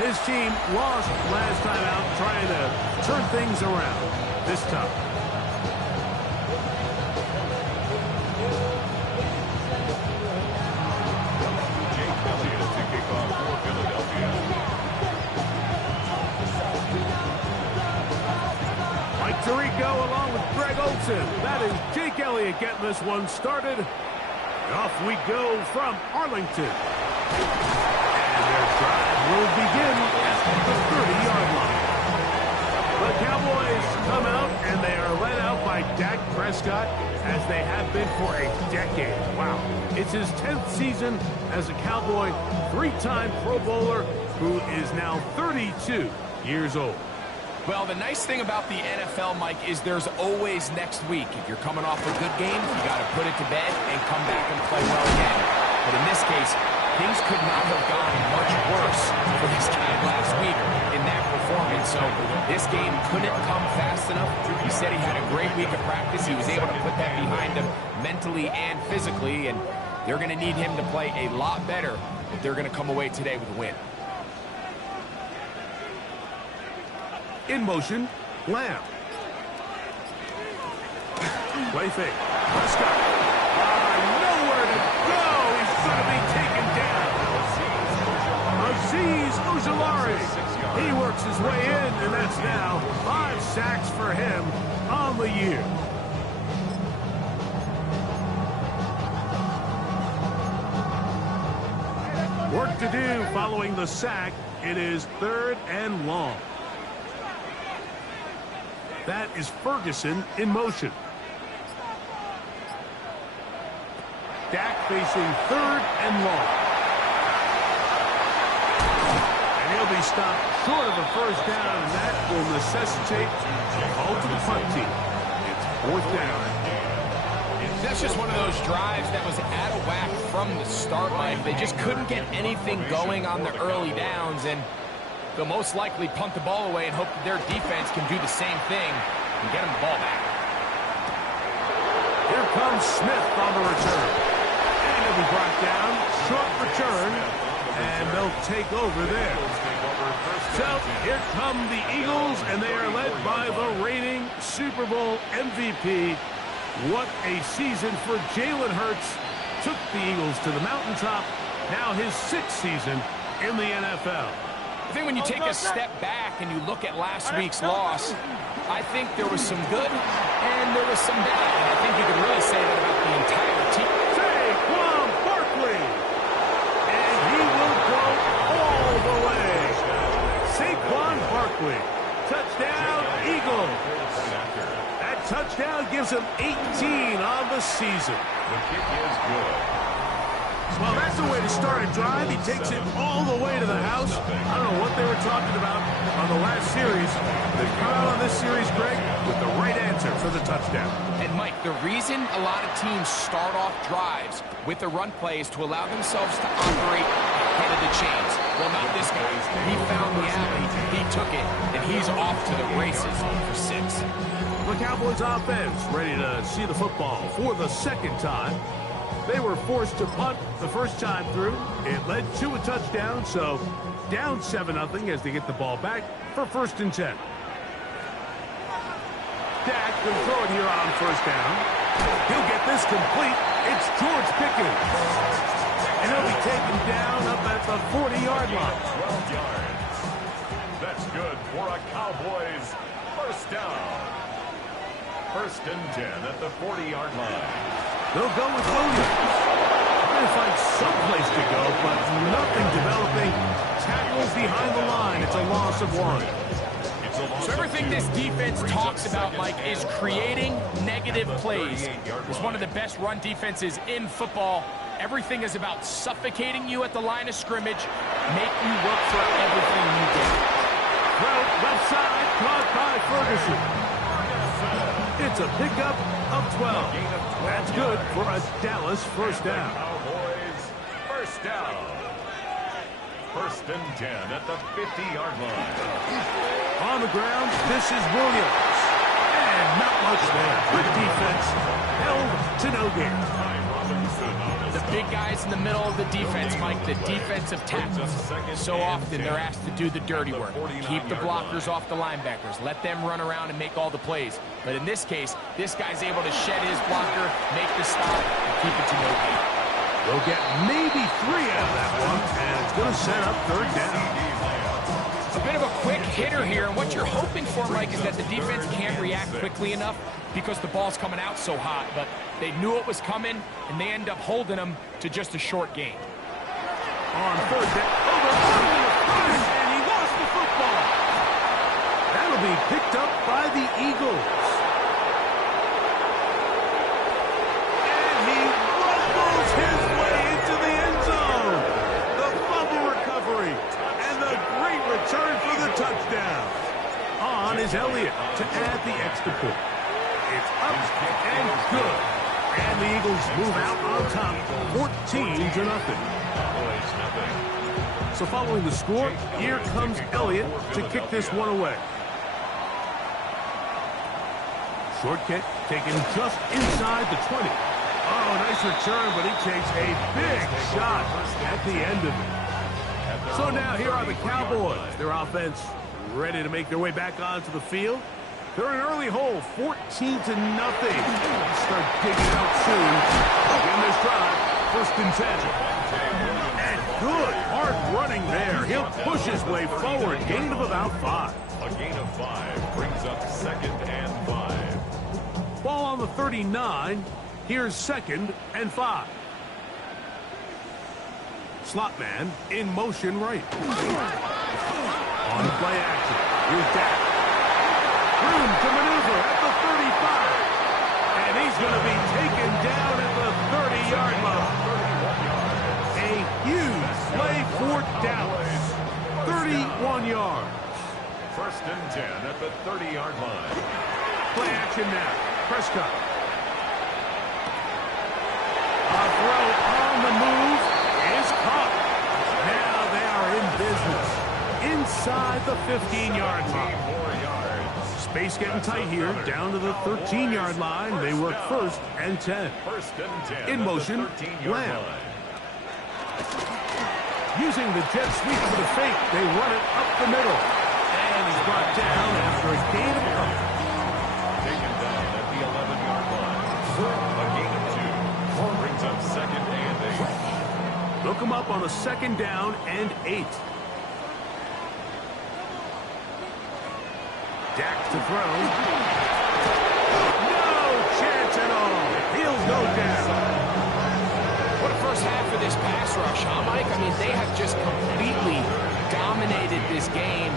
His team lost last time out, trying to turn things around this time. Mike Tirico along with Greg Olsen. That is Jake Elliott getting this one started. And off we go from Arlington. And their drive will begin at the 30-yard line. The Cowboys come out, and they are led out by Dak Prescott, as they have been for a decade. Wow. It's his 10th season as a Cowboy, three-time Pro Bowler, who is now 32 years old. Well, the nice thing about the NFL, Mike, is there's always next week. If you're coming off a good game, you got to put it to bed and come back and play well again. But in this case, things could not have gotten much worse for this guy last week in that performance. So this game couldn't come fast enough. He said he had a great week of practice. He was able to put that behind him mentally and physically, and they're going to need him to play a lot better if they're going to come away today with a win. In motion, Lamb. Play fake. Prescott. Nowhere to go. He's going to be taken down. Azeez Ojulari. He works his way in, and that's now 5 sacks for him on the year. Work to do following the sack. It is 3rd and long. That is Ferguson in motion. Dak facing 3rd and long. And he'll be stopped short of a first down, and that will necessitate a call to the punt team. It's 4th down. That's just one of those drives that was out of whack from the start, Mike. They just couldn't get anything going on the early downs, and they'll most likely punt the ball away and hope that their defense can do the same thing and get them the ball back. Here comes Smith on the return. And he'll be brought down. Short return. And they'll take over there. So here come the Eagles, and they are led by the reigning Super Bowl MVP. What a season for Jalen Hurts. Took the Eagles to the mountaintop. Now his 6th season in the NFL. I think when you take a step back and you look at last week's loss, I think there was some good and there was some bad. And I think you could really say that about the entire team. Saquon Barkley. And he will go all the way. Saquon Barkley. Touchdown, Eagles. That touchdown gives him 18 on the season. The kick is good. Well, that's the way to start a drive. He takes it all the way to the house. I don't know what they were talking about on the last series. They've come out on this series, Greg, with the right answer for the touchdown. And, Mike, the reason a lot of teams start off drives with the run play is to allow themselves to operate ahead of the chains. Well, not this guy. He found the alley, he took it, and he's off to the races for 6. The Cowboys offense ready to see the football for the 2nd time. They were forced to punt the first time through. It led to a touchdown, so down 7-0 as they get the ball back for 1st and 10. Dak will throw it here on 1st down. He'll get this complete. It's George Pickens. And he'll be taken down up at the 40-yard line. 12 yards. That's good for a Cowboys 1st down. 1st and 10 at the 40-yard line. They'll go with Williams. Trying to find some place to go, but nothing developing. Tackles behind the line. It's a loss of 1. So everything this defense talks about, Mike, is creating negative plays. It's one of the best run defenses in football. Everything is about suffocating you at the line of scrimmage, make you work for everything you get. Well, left side, caught by Ferguson. It's a pickup of 12. That's good for a Dallas 1st down. Cowboys 1st down. 1st and 10 at the 50-yard line. On the ground, this is Williams. And not much there. Good defense. Held to no gain. The big guys in the middle of the defense, Mike, the defensive tackles. So often they're asked to do the dirty work. Keep the blockers off the linebackers. Let them run around and make all the plays. But in this case, this guy's able to shed his blocker, make the stop, and keep it to no gain. They'll get maybe 3 out of that one, and it's going to set up 3rd down. A bit of a quick hitter here, and what you're hoping for, Mike, is that the defense can't react quickly enough because the ball's coming out so hot. But they knew it was coming, and they end up holding them to just a short gain. On 3rd down, and he lost the football. That'll be picked up by the Eagles. And he rumbles his way into the end zone. The fumble recovery. The great return for the touchdown. On is Elliott to add the extra point. It's up and good. And the Eagles move out on top, 14-0. So following the score, here comes Elliott to kick this one away. Short kick taken just inside the 20. Oh, nice return, but he takes a big shot at the end of it. So now here are the Cowboys. Their offense ready to make their way back onto the field. They're in an early hole, 14-0. Start digging out soon. Again this drive, 1st and 10. And good hard running there. He'll push his way forward. Gain of about 5. A gain of 5 brings up 2nd and 5. Ball on the 39. Here's 2nd and 5. Slot man in motion right. On play action. Here's Dak. Room to maneuver at the 35. And he's going to be taken down at the 30-yard line. A huge play for Dallas. 31 yards. 1st and 10 at the 30-yard line. Play action now. Prescott. A throw on the move. Caught. Now they are in business. Inside the 15-yard line. Space getting tight here. Down to the 13-yard line. They work 1st and 10. In motion, Lamb. Using the jet sweep for the fake, they run it up the middle. And he's brought down after a gain of 1. Taken down at the 11-yard line. A gain of 2. Brings up 2nd and 8. Look him up on a 2nd down and 8. Dak to throw. No chance at all. He'll go down. What a first half for this pass rush, huh, Mike? I mean, they have just completely dominated this game.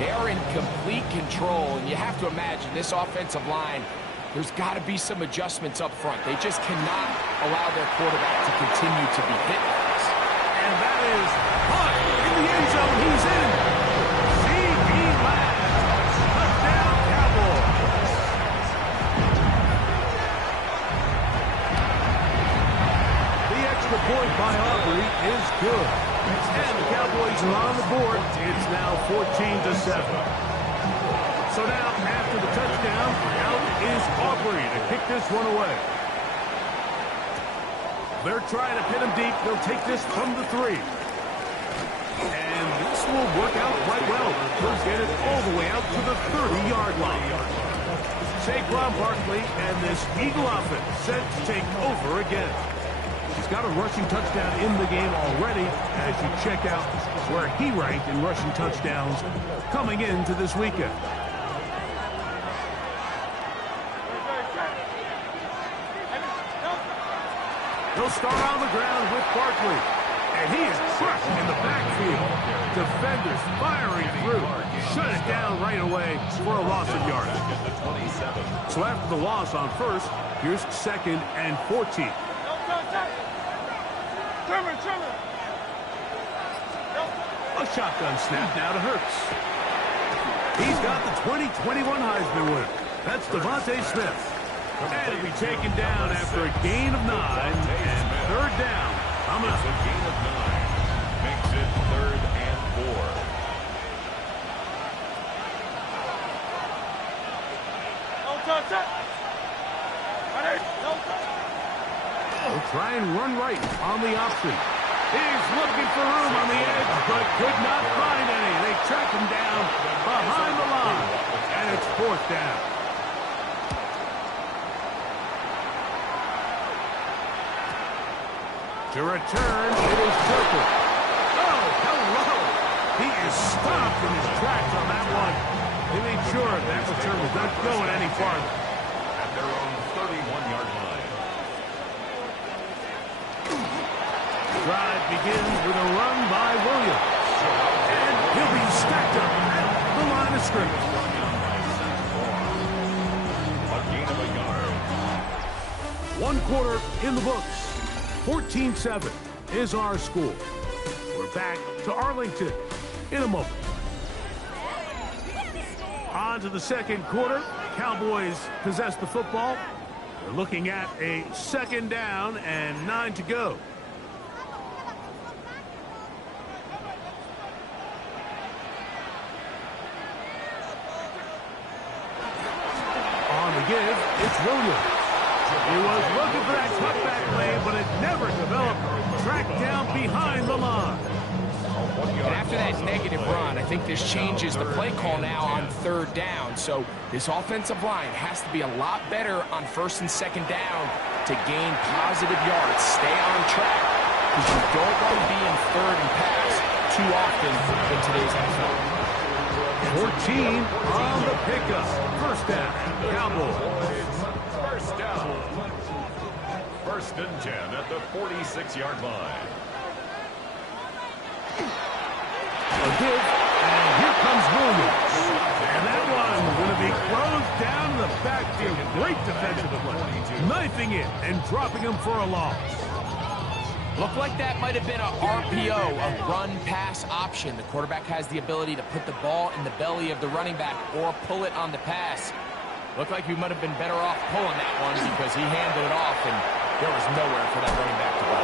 They are in complete control, and you have to imagine this offensive line, there's got to be some adjustments up front. They just cannot allow their quarterback to continue to be hit. And that is caught in the end zone. He's in. C.B. Lamb. Touchdown, Cowboys. The extra point by Aubrey is good. And the Cowboys are on the board. It's now 14-7. So now, after the touchdown, out is Aubrey to kick this one away. They're trying to pin him deep. They'll take this from the 3. And this will work out quite well. They'll get it all the way out to the 30-yard line. Saquon Barkley and this Eagle offense set to take over again. He's got a rushing touchdown in the game already as you check out where he ranked in rushing touchdowns coming into this weekend. He'll start on the ground with Barkley. And he is crushed in the backfield. Defenders firing through. Shut it down right away for a loss of yardage. So after the loss on 1st, here's 2nd and 14. A shotgun snap now to Hurts. He's got the 2021 Heisman winner. That's Devontae Smith. And it'll be taken down after a gain of 9 and 3rd down. Coming up. A gain of 9 makes it 3rd and 4. They'll try and run right on the option. He's looking for room on the edge, but could not find any. They track him down behind the line, and it's 4th down. To return, it is Turkle. Oh, hello! He is stopped in his tracks on that one. They made sure that return was not going any farther. At their own 31-yard line. Drive begins with a run by Williams. And he'll be stacked up at the line of scrimmage. A gain of a yard. 1 quarter in the books. 14-7 is our score. We're back to Arlington in a moment. On to the 2nd quarter. Cowboys possess the football. They're looking at a 2nd down and 9 to go. On the give, it's Williams. He was looking for that cutback lane, but it never developed. Tracked down behind the line. And after that negative run, I think this changes the play call now on 3rd down. So this offensive line has to be a lot better on 1st and 2nd down to gain positive yards. Stay on track, because you don't want to be in 3rd and pass too often in today's NFL. 14 on the pickup. 1st down, Cowboys. 1st down. 1st and 10 at the 46-yard line. A give, and here comes Williams. And that one going to be closed down in the backfield. Great defensive play. Knifing it and dropping him for a loss. Looked like that might have been a RPO, a run-pass option. The quarterback has the ability to put the ball in the belly of the running back or pull it on the pass. Looked like he might have been better off pulling that one because he handed it off, and there was nowhere for that running back to go.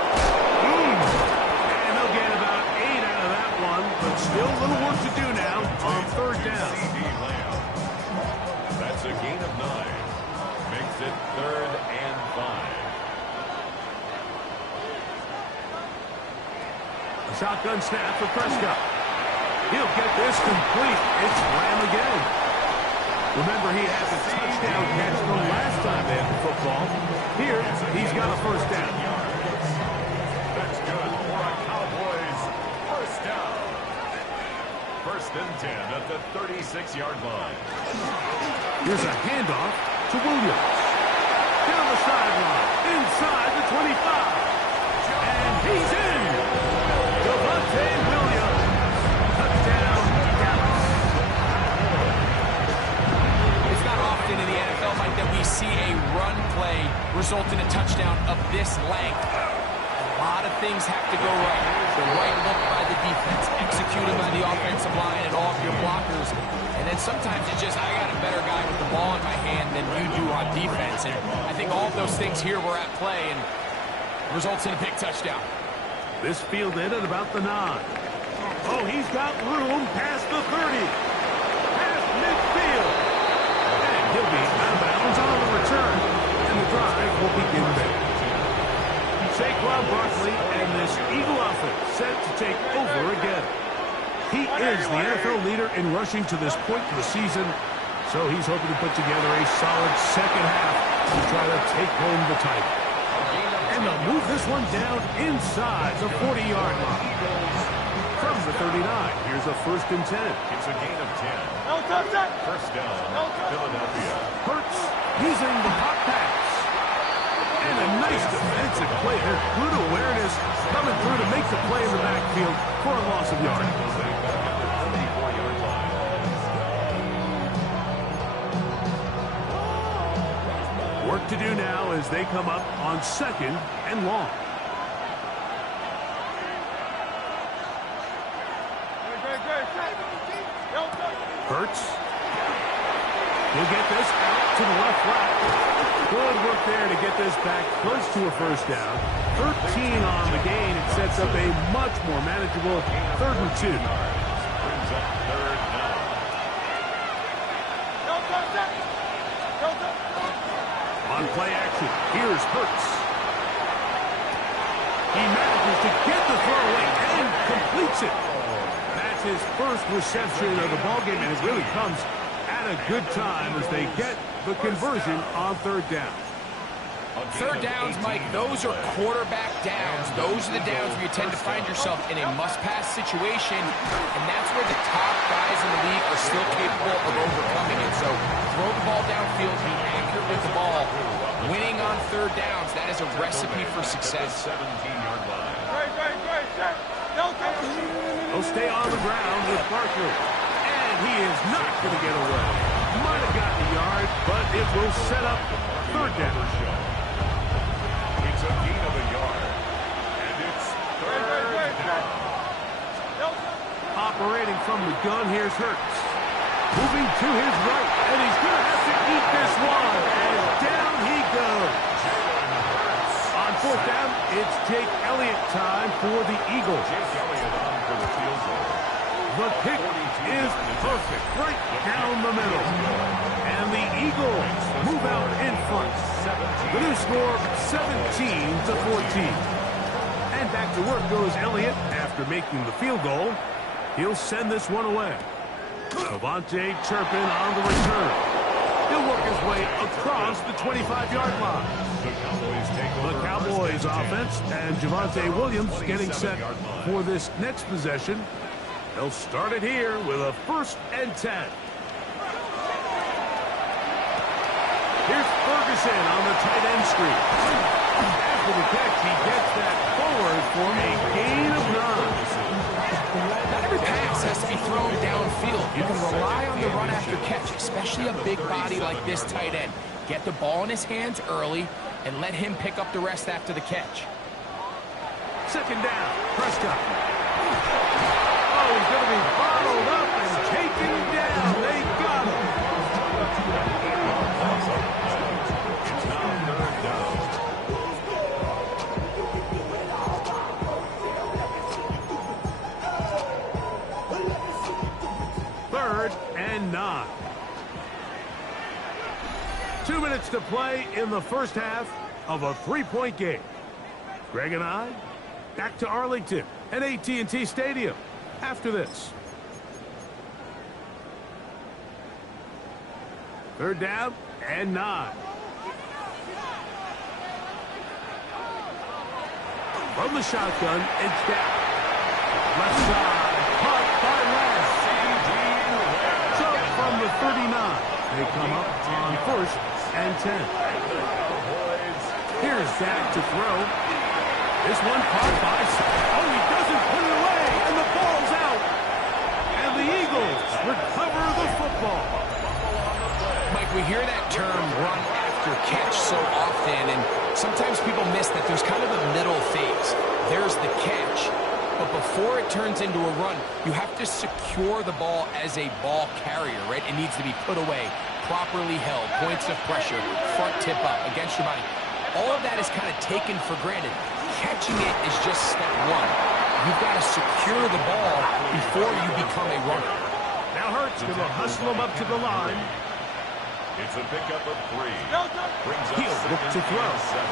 And they'll get about 8 out of that one, but still a little work to do now on 3rd down. That's a gain of 9. Makes it 3rd and 5. A shotgun snap for Prescott. He'll get this complete. It's Lamb again. Remember, he has a touchdown catch the last time they had the football. Here, he's got a 1st down. That's good for a Cowboys 1st down. 1st and 10 at the 36-yard line. Here's a handoff to Williams. Down the sideline, inside the 25. And he's in. Devontae Williams. Touchdown, Dallas. It's not often in the NFL, Mike, that we see a run play result in a touchdown of this length. A lot of things have to go right. The right look by the defense, executing by the offensive line and all of your blockers. And then sometimes it's just, I got a better guy with the ball in my hand than you do on defense. And I think all of those things here were at play and results in a big touchdown. This fielded at about the 9. Oh, he's got room past the 30. Past midfield. And he'll be out of bounds on the return. And the drive will begin there. Saquon Barkley and this Eagle offense set to take over again. He is the NFL leader in rushing to this point of the season, so he's hoping to put together a solid 2nd half to try to take home the title. And they'll move this one down inside the 40-yard line. From the 39, here's a 1st and 10. It's a gain of 10. 1st down, Philadelphia. Hurts using the hot pass. And a nice defensive play there. Good awareness coming through to make the play in the backfield for a loss of yardage. Work to do now as they come up on 2nd and long. Hurts. He'll get this out to the left flat. Good work there to get this back close to a 1st down. 13 on the gain. It sets up a much more manageable 3rd and 2. Brings up 3rd down. On play action, here's Hurts. to get the throw away and completes it. That's his first reception of the ballgame, and it really comes at a good time as they get the conversion on third down. Third downs, Mike, those are quarterback downs. Those are the downs where you tend to find yourself in a must-pass situation, and that's where the top guys in the league are still capable of overcoming it. So throw the ball downfield, be accurate with the ball. Winning on third downs, that is a recipe for success. He'll stay on the ground with Barkley, and he is not going to get away. Might have gotten a yard, but it will set up third down. It's a gain of a yard, and it's third down. Operating from the gun, here's Hurts. Moving to his right, and he's going to have to eat this one, and down he goes. On fourth down, it's Jake Elliott time for the Eagles. Jake Elliott on for the field goal. The kick is perfect, right down the middle. And the Eagles move out in front. The new score, 17-14. And back to work goes Elliott after making the field goal. He'll send this one away. Devontae Turpin on the return. He'll work his way across the 25-yard line. The Cowboys offense and Javonte Williams getting set for this next possession. They'll start it here with a 1st and 10. Here's Ferguson on the tight end screen. After the catch, he gets that forward for a gain of 9. Not every pass has to be thrown downfield. You can rely on the run after catch, especially a big body like this tight end. Get the ball in his hands early and let him pick up the rest after the catch. 2nd down, Prescott. Oh, he's going to be bottled up and taken down. They got him. It's now third down. Third and 9. 2 minutes to play in the first half of a 3-point game. Greg and I back to Arlington at AT&T Stadium after this. Third down and 9. From the shotgun, it's down. Left side, caught by West. So from the 39, they come up on 1st and 10. Here's Dak to throw. This one caught by... Oh, he doesn't put it away, and the ball's out. And the Eagles recover the football. Mike, we hear that term run after catch so often, and sometimes people miss that there's kind of a middle phase. There's the catch, but before it turns into a run, you have to secure the ball as a ball carrier, right? It needs to be put away, properly held, points of pressure, front tip up against your body. All of that is kind of taken for granted. Catching it is just step one. You've got to secure the ball before you become a runner. Now Hurts going to hustle him up to the line. It's a pickup of 3. Brings up He'll look to throw. 7.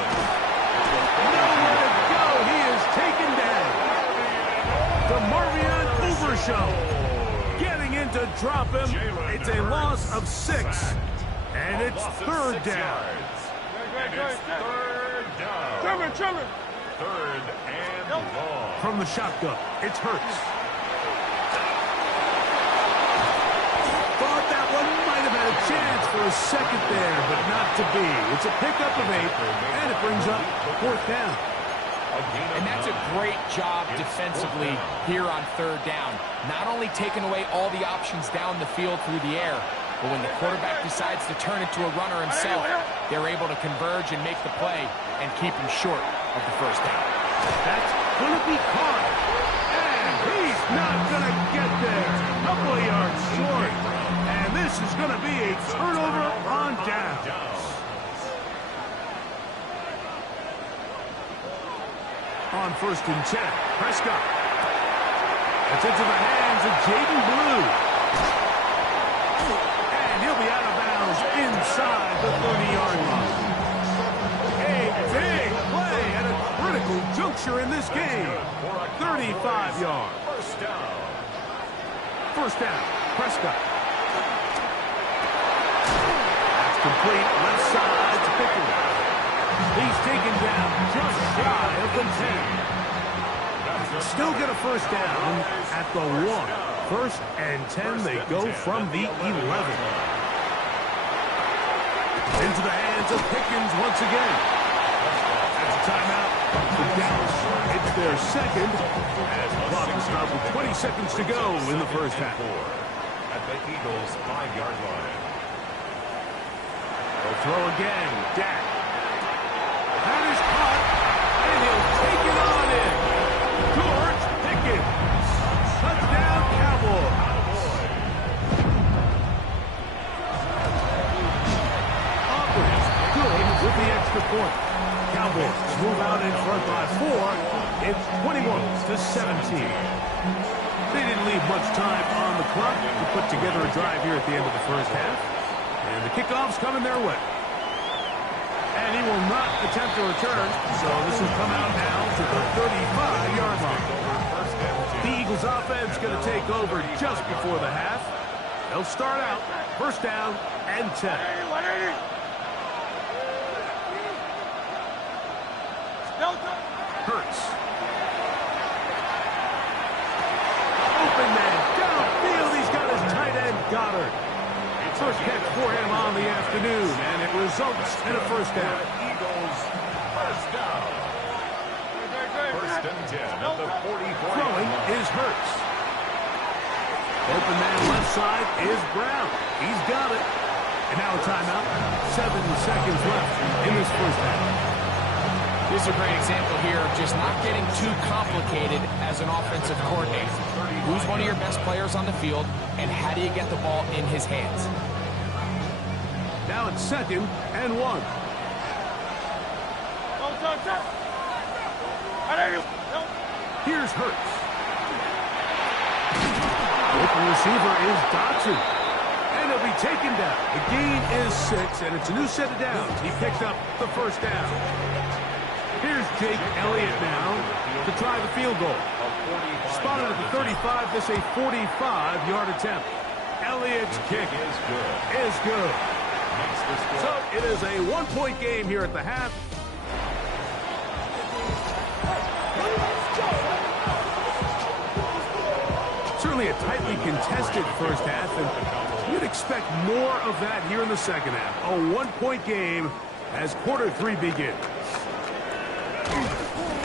Nowhere to go. He is taken down. DeMarvion Overshow getting in to drop him. It's a loss of 6. And it's third down. And it's third down. Third and long. From the shotgun, it's Hurts. Thought that one might have had a chance for a second there, but not to be. It's a pickup of 8, and it brings up 4th down. And that's a great job defensively here on third down. Not only taking away all the options down the field through the air, but when the quarterback decides to turn into a runner himself, they're able to converge and make the play and keep him short of the first down. That's going to be caught. And he's not going to get there. A couple of yards short. And this is going to be a turnover on downs. On 1st and 10, Prescott. It's into the hands of Jaden Blue. And he'll be out of bounds inside the 30-yard line. A big play at a critical juncture in this game. down. Prescott. That's complete. Left side to Pickens. He's taken down just shy of the 10. Still get a first down at the 1. First and 10, they go from the 11. Into the hands of Pickens once again. That's a timeout for Dallas. It's their second. As the clock will stop with 20 seconds to go in the first half. At the Eagles' 5-yard line. They'll throw again. Dak. That is caught, and he'll take it on in. George Pickens. Touchdown, Cowboys. Offense good with the extra point. Cowboys move out in front by 4. It's 21-17. They didn't leave much time on the clock to put together a drive here at the end of the first half. And the kickoff's coming their way. And he will not attempt to return, so this will come out now to the 35-yard line. The Eagles offense going to take over just before the half. They'll start out first down and 10. Hurts. Open man downfield. He's got his tight end Goddard. First catch for him on the afternoon, and it results in a first down. Eagles first down. First and 10 at the 44. Throwing is Hurts. Open man left side is Brown. He's got it. And now a timeout. 7 seconds left in this first half. This is a great example here of just not getting too complicated as an offensive coordinator. Who's one of your best players on the field, and how do you get the ball in his hands? Now it's 2nd and 1. Here's Hurts. Open receiver is Dotson. And he'll be taken down. The gain is 6, and it's a new set of downs. He picked up the first down. Here's Jake Elliott now to try the field goal. Spotted at the 35. This a 45-yard attempt. Elliott's kick is good. So it is a 1-point game here at the half. Certainly a tightly contested first half, and you'd expect more of that here in the second half. A 1-point game as quarter 3 begins.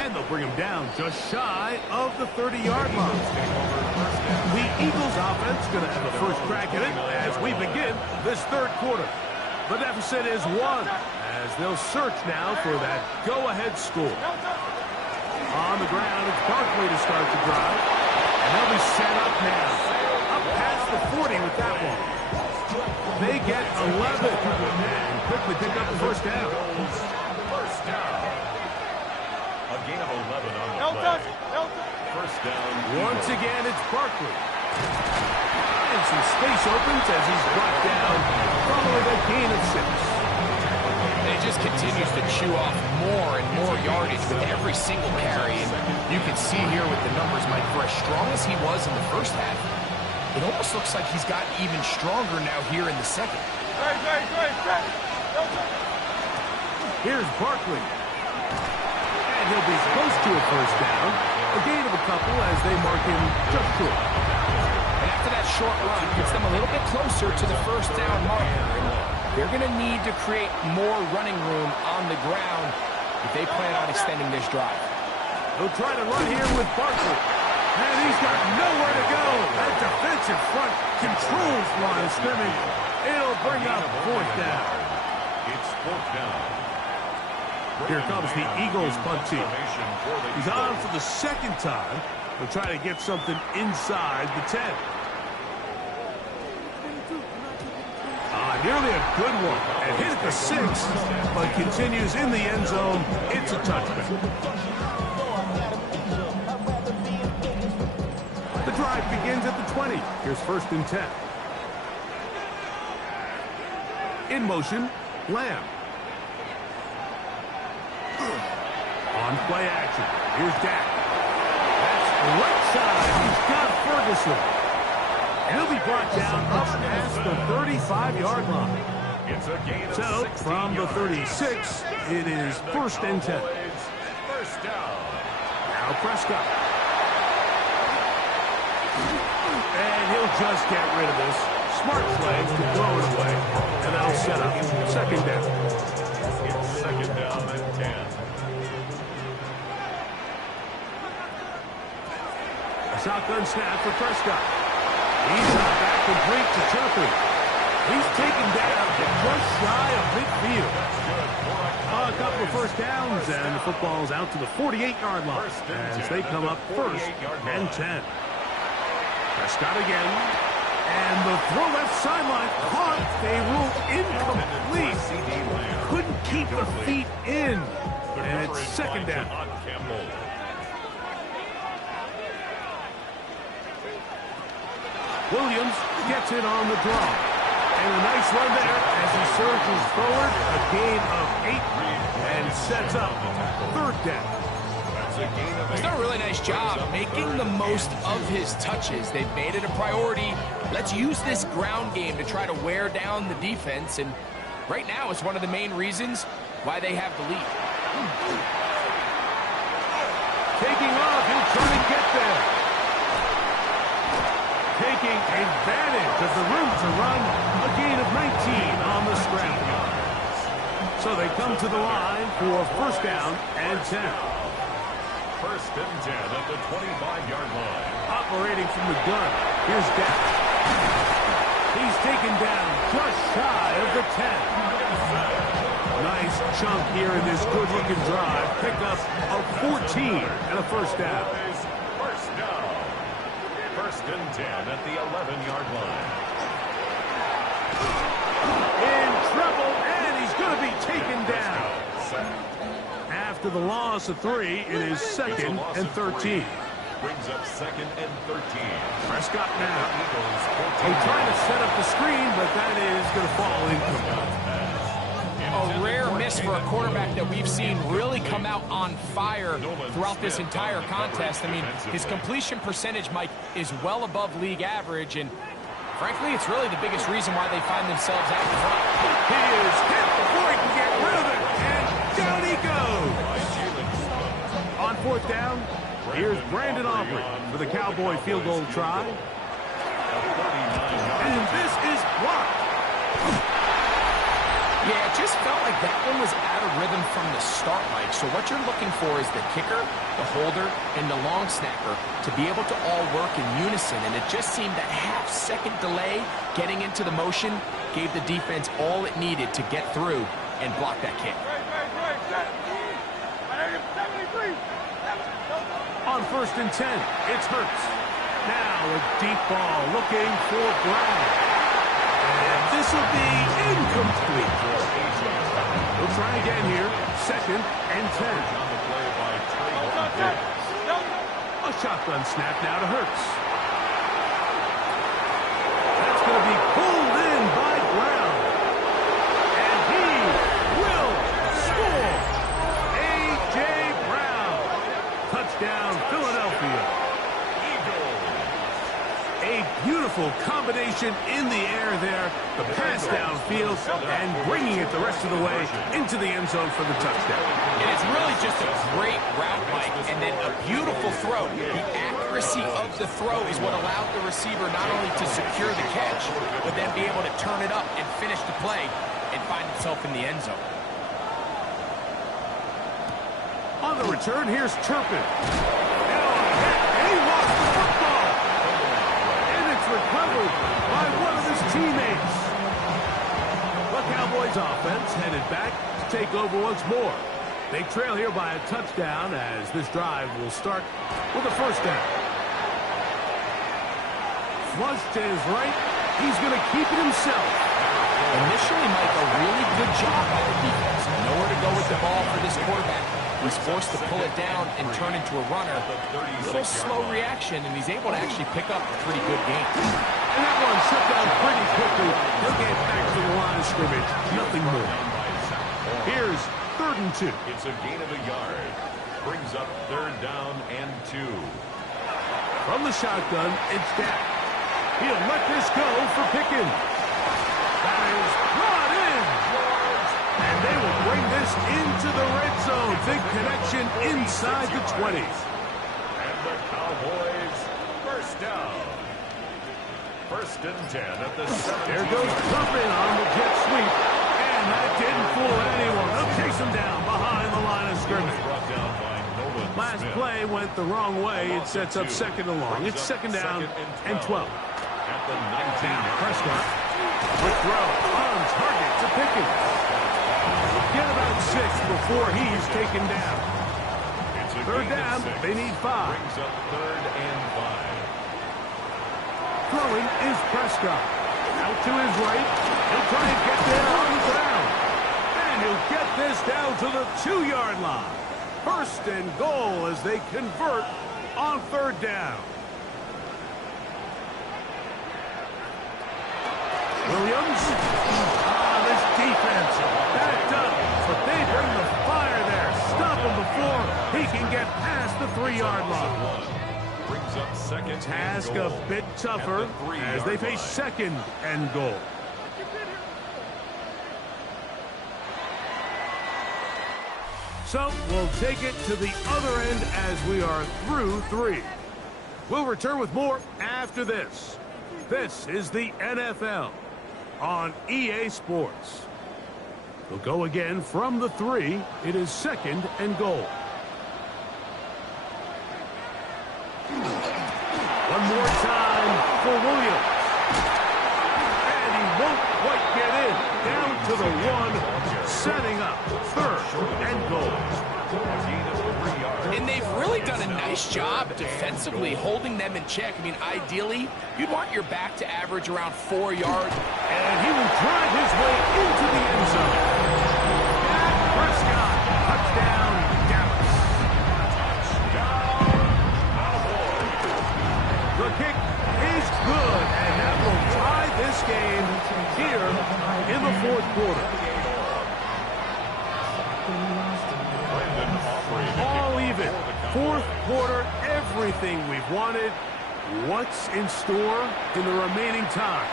And they'll bring him down just shy of the 30-yard line. The Eagles offense going to have a first crack at it as we begin this third quarter. The deficit is 1 as they'll search now for that go-ahead score. On the ground, it's Barkley to start the drive. And they'll be set up now. Up past the 40 with that one. They get 11 and quickly pick up the first down. First down. A gain of 11 on the play. First down. Once again, it's Barkley. And some space opens as he's brought down following a gain of 6. And he just continues to chew off more and more yardage with every single carry. And you can see here with the numbers, Mike, for as strong as he was in the first half, it almost looks like he's gotten even stronger now here in the second. Here's Barkley. And he'll be close to a first down. A gain of a couple as they mark him just short. And after that short run, gets them a little bit closer to the first down marker. They're going to need to create more running room on the ground if they plan on extending this drive. They'll try to run here with Barkley. And he's got nowhere to go. That defensive front controls line of scrimmage. It'll bring up fourth down. It's fourth down. Here comes the Eagles punt team. He's on for the second time. They'll try to get something inside the 10. Nearly a good one. And hit at the 6, but continues in the end zone. It's a touchback. The drive begins at the 20. Here's first and 10. In motion, Lamb. On play action. Here's Dak. That's right side. He's got Ferguson. And he'll be brought down up past the 35-yard line. It's a gain of So 16 from the yards. 36, it is first and 10. First down. Now Prescott. And he'll just get rid of this. Smart play to throw it away. And that'll set up second down. It's second down and 10. A shotgun snap for Prescott. He's not back complete to Turpin. He's taken down just shy of midfield. A couple of first downs, and the football's out to the 48-yard line as they come up first and 10. Prescott again. And the throw left sideline caught. They ruled incomplete. Couldn't keep the feet in. And it's second down. Williams gets it on the draw. And a nice run there as he surges forward. A gain of 8 and sets up third down. He's done a really nice job making the most of his touches. They've made it a priority. Let's use this ground game to try to wear down the defense. And right now, it's one of the main reasons why they have the lead. Taking off, he'll try to get there. Taking advantage of the room to run, a gain of 19 on the scramble. So they come to the line for first down and 10. First and 10 at the 25-yard line. Operating from the gun, here's Dak. He's taken down just shy of the 10. Nice chunk here in this good-looking drive. Pick up of 14 and a first down. First down. First and 10 at the 11-yard line. In trouble, and he's going to be taken down. After the loss of 3, it is second and 13. Brings up second and 13. Prescott now. They're trying to set up the screen, but that is going to fall incomplete. A rare miss for a quarterback that we've seen really come out on fire throughout this entire contest. I mean, his completion percentage, Mike, is well above league average, and frankly, it's really the biggest reason why they find themselves out in front. He is hit before he can get rid of it, and down he goes. On fourth down, here's Brandon Aubrey for the Cowboy field goal try. And this is blocked. Yeah, it just felt like that one was out of rhythm from the start, Mike. So what you're looking for is the kicker, the holder, and the long snapper to be able to all work in unison. And it just seemed that half-second delay getting into the motion gave the defense all it needed to get through and block that kick. On first and 10, it's Hurts. Now a deep ball looking for Brown. And this will be incomplete. We'll try again here. Second and 10. A shotgun snap now to Hurts. That's going to be pulled in by Brown. And he will score. A.J. Brown. Touchdown, Philadelphia. A beautiful combination in the air there. The pass downfield and bringing it the rest of the way into the end zone for the touchdown. And it's really just a great route, Mike, and then a beautiful throw. The accuracy of the throw is what allowed the receiver not only to secure the catch, but then be able to turn it up and finish the play and find himself in the end zone. On the return, here's Turpin. Now a hit, and he lost the football. Recovered by one of his teammates. The Cowboys offense headed back to take over once more. They trail here by a touchdown as this drive will start with a first down. Flush to his right. He's going to keep it himself. Initially, Mike, a really good job by the defense. Nowhere to go with the ball for this quarterback. He's forced to pull it down and turn into a runner. A little slow reaction, and he's able to actually pick up a pretty good game. And that one shut down pretty quickly. He'll get back to the line of scrimmage. Nothing more. Here's third and 2. It's a gain of a yard. Brings up third down and 2. From the shotgun, it's Dak. He'll let this go for Pickens. That is brought in. And they will bring this into the red zone. Big connection inside the 20. And the Cowboys first down. First and 10 at the 17. There goes Tuffin on the jet sweep. And that didn't fool anyone. They'll chase him down behind the line of scrimmage. Last play went the wrong way. It sets up second and long. It's second down and 12. At the 19. Now Prescott. Quick throw on target to Pickens. Get about 6 before he's taken down. Third down, they need 5. Brings up third and 5. Throwing is Prescott. Out to his right. He'll try and get there on the ground. And he'll get this down to the 2-yard line. First and goal as they convert on third down. Williams. This defense backed up, but they bring the fire there. Stop him before he can get past the 3-yard line. Brings up second. Task a bit tougher as they face second and goal. So we'll take it to the other end as we are through 3. We'll return with more after this. This is the NFL on EA Sports. We'll go again from the 3. It is second and goal. One more time for Williams. And he won't quite get in. Down to the 1, setting up third and goal. And they've really done a nice job defensively holding them in check. I mean, ideally, you'd want your back to average around 4 yards. And he will drive his way into the end zone. And Prescott, touchdown, Dallas. The kick is good, and that will tie this game here in the 4th quarter. All even. 4th quarter, everything we've wanted. What's in store in the remaining time?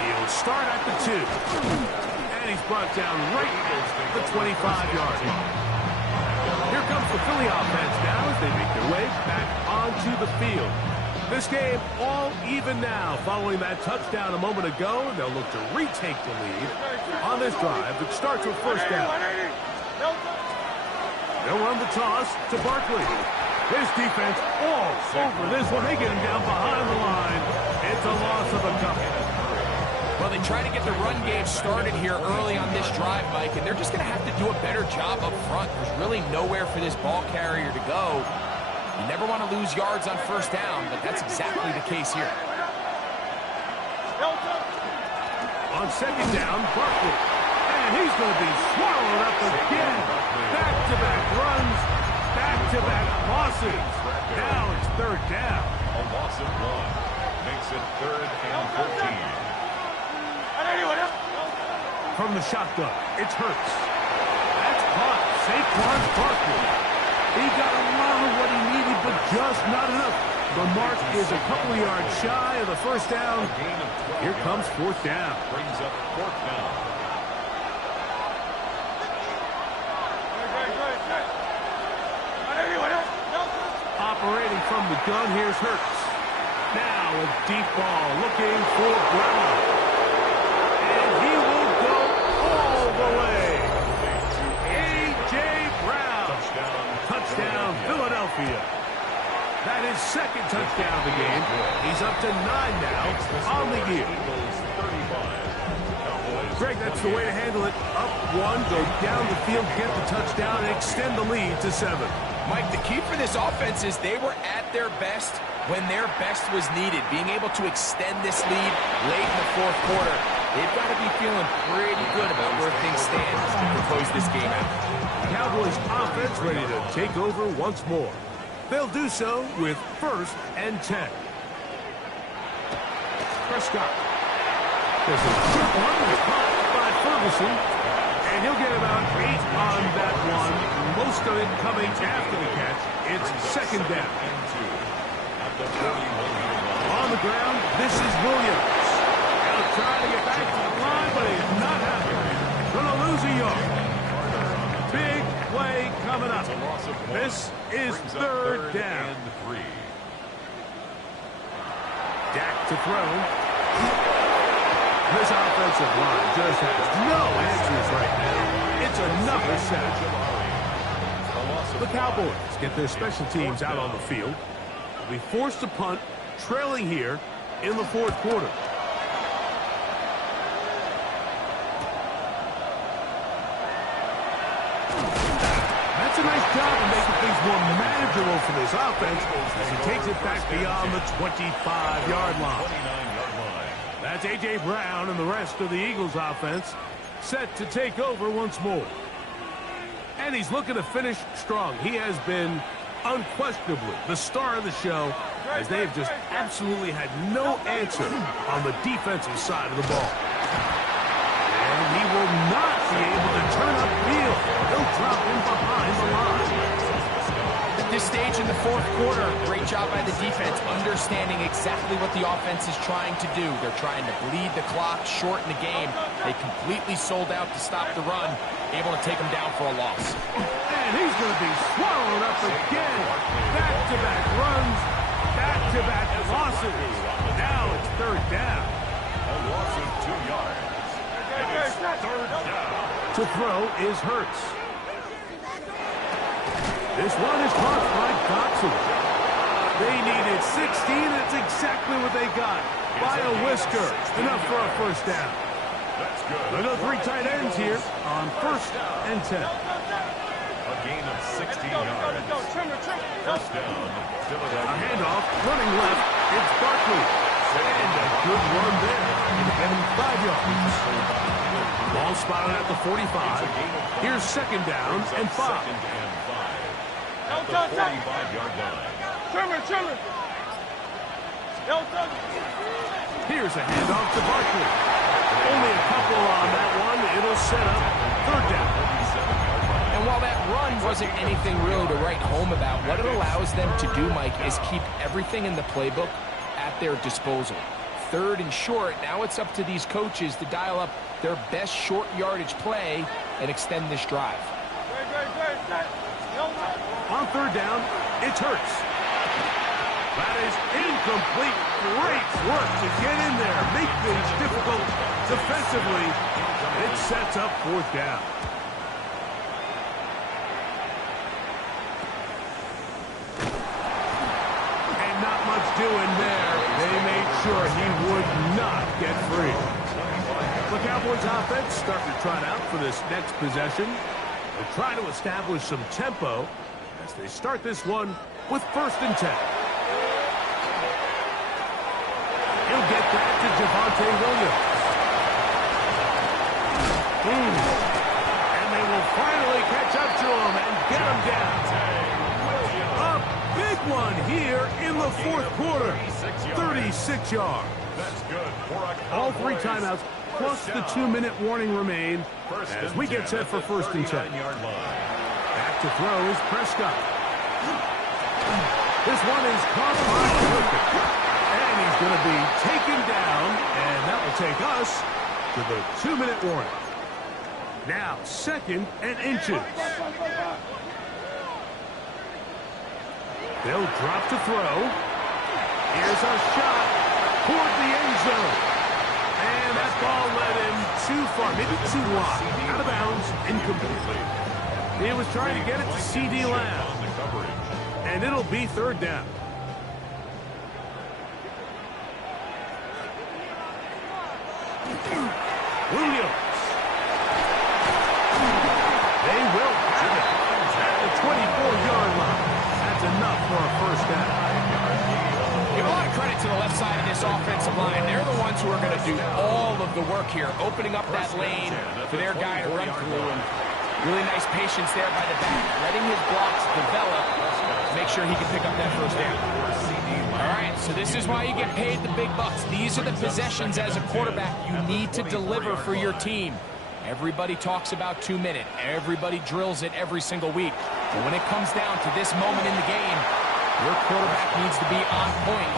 He'll start at the 2. And he's brought down right at the 25-yard line. Here comes the Philly offense now as they make their way back onto the field. This game all even now following that touchdown a moment ago. They'll look to retake the lead on this drive that starts with first down. They'll run the toss to Barkley. His defense all over this one. They get him down behind the line. It's a loss of a couple. Well, they try to get the run game started here early on this drive, Mike, and they're just going to have to do a better job up front. There's really nowhere for this ball carrier to go. You never want to lose yards on first down, but that's exactly the case here. On second down, Barkley. And he's going to be swallowed up again. Back-to-back runs, back-to-back losses. Now it's third down. A loss of 1 makes it third and 14. From the shotgun, it's Hurts. That's caught. Saquon Barkley. He got a lot of what he needed, but just not enough. The mark is a couple of yards shy of the first down. Here comes 4th down. Brings up 4th down. Operating from the gun, here's Hurts. Now a deep ball looking for Brown. And he will go all the way. A.J. Brown. Touchdown, Philadelphia. That is second touchdown of the game. He's up to 9 now on the year. Greg, that's the way to handle it. Up 1, go down the field, get the touchdown, and extend the lead to 7. Mike, the key for this offense is they were at their best when their best was needed. Being able to extend this lead late in the 4th quarter, they've got to be feeling pretty good about where things stand to close this game out. Cowboys offense ready to take over once more. They'll do so with 1st and 10. Prescott. There's a quick one that's caught by Ferguson. And he'll get about 8 on that one. Most of it coming after the catch. It's second down. On on the ground. This is Williams. He'll try to get back to the line, but he's not happy. Gonna lose a yard. Big play coming up. This is third down. Dak to throw. This offensive line just has no answers right now. It's another sack. The Cowboys get their special teams out on the field. They'll be forced to punt, trailing here in the fourth quarter. That's a nice job of making things more manageable for this offense as he takes it back beyond the 25-yard line. That's A.J. Brown and the rest of the Eagles offense set to take over once more. And he's looking to finish strong. He has been unquestionably the star of the show as they've just absolutely had no answer on the defensive side of the ball. And he will not be able to turn upfield. He'll drop him behind the line. At this stage in the fourth quarter, great job by the defense, understanding exactly what the offense is trying to do. They're trying to bleed the clock, shorten the game. They completely sold out to stop the run, able to take them down for a loss. And he's going to be swallowed up again. Back-to-back runs, back-to-back losses. Now it's third down. A loss of 2 yards. And it's third down. To throw is Hurts. This one is caught by Dotson. They needed 16. That's exactly what they got. By a whisker. Enough for a first down. That's good. They go 3 tight ends here on 1st and 10. A gain of 16 yards. First down. A handoff, running left. It's Barkley. And a good run there. And 5 yards. Ball spotted at the 45. Here's second down and 5. At the 45-yard line. Here's a handoff to Barkley. Only a couple on that one. It'll set up third down. And while that run wasn't anything really to write home about, what it allows them to do, Mike, is keep everything in the playbook at their disposal. Third and short, now it's up to these coaches to dial up their best short yardage play and extend this drive. On third down, it's Hurts. That is incomplete. Great work to get in there. Make things difficult defensively. It sets up fourth down. And not much doing there. They made sure he would not get free. The Cowboys offense starting to trot out for this next possession. They're trying to establish some tempo as they start this one with 1st and 10. He'll get back to Javonte Williams. And they will finally catch up to him and get him down. A big one here in the fourth quarter. 36 yards. That's good for a All 3 Cowboys. timeouts plus the 2-minute warning remain as we get set for 1st and 10. Back to throw is Prescott. This one is caught by Wilkins. And he's going to be taken down, and that will take us to the 2-minute warning. Now, 2nd and inches. They'll drop to throw. Here's a shot toward the end zone. And that ball led him too far, maybe too wide. Out of bounds, incomplete. He was trying to get it to C.D. Lamb. And it'll be third down. Williams. They will have it at the 24-yard line. That's enough for a first down. Give a lot of credit to the left side of this offensive line. They're the ones who are going to do all of the work here, opening up that lane for their guy to run through. And really nice patience there by the back, letting his blocks develop to make sure he can pick up that first down. All right, so this is why you get paid the big bucks. These are the possessions as a quarterback you need to deliver for your team. Everybody talks about 2-minute. Everybody drills it every single week. But when it comes down to this moment in the game, your quarterback needs to be on point.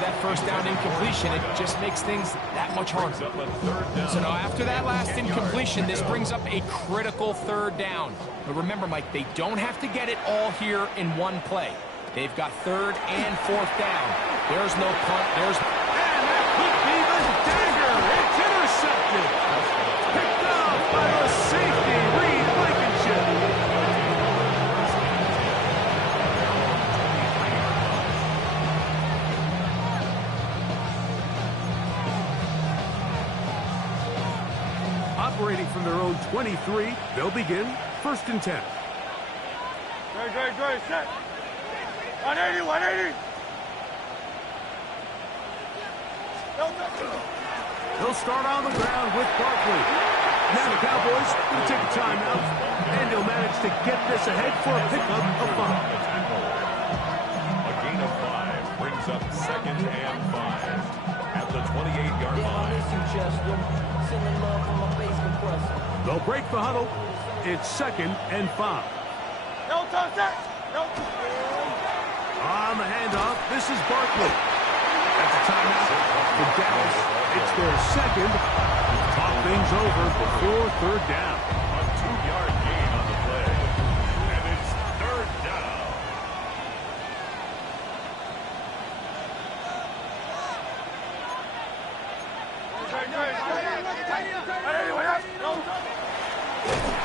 that first down incompletion, it just makes things that much harder. So now after that last incompletion, this brings up a critical third down. But remember, Mike, they don't have to get it all here in one play. They've got third and fourth down. There's no punt. And that could be the dagger. It's intercepted. Picked off by the safety, Reed Blankenship. Operating from their own 23, they'll begin 1st and 10. Great, set. 180. He'll start on the ground with Barkley. Now the Cowboys will take a timeout, and they'll manage to get this ahead for a pickup of 5. A gain of 5 brings up 2nd and 5 at the 28-yard line. They'll break the huddle. It's 2nd and 5. On the handoff, this is Barkley. That's a timeout for Dallas. It's their 2nd. Talk things over before 3rd down. A 2-yard gain on the play. And it's 3rd down.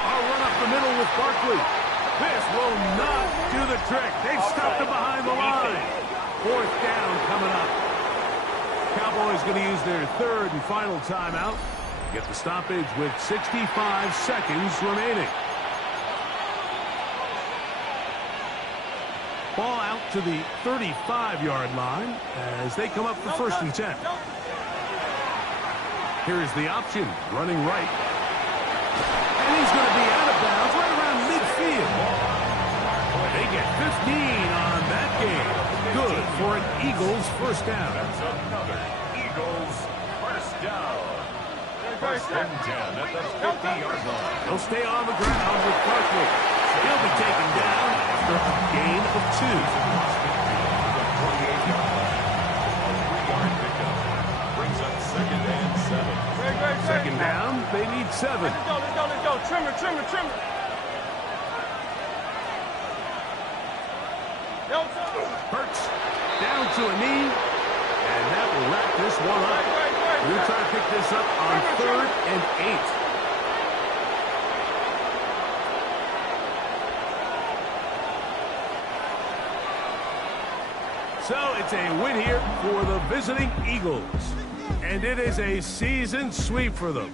I'll run up the middle with Barkley. This will not do the trick. They've stopped him behind the line. 4th down coming up. Cowboys going to use their 3rd and final timeout. Get the stoppage with 65 seconds remaining. Ball out to the 35-yard line as they come up for 1st and 10. Here's the option, running right. And he's going to be out of bounds right around midfield. They get 15 on that game. Good for an Eagles 1st down. That's another Eagles 1st down. 1st and 10 at the 50-yard line. He'll stay on the ground with Barkley. He'll be taken down after a gain of 2. 48-yard line. A 3-yard pickup brings up 2nd and 7. 2nd down, they need 7. Let's go. Trimmer. Hurts down to a knee, and that will wrap this one up. We'll try to pick this up on 3rd and 8. So it's a win here for the visiting Eagles. And it is a season sweep for them.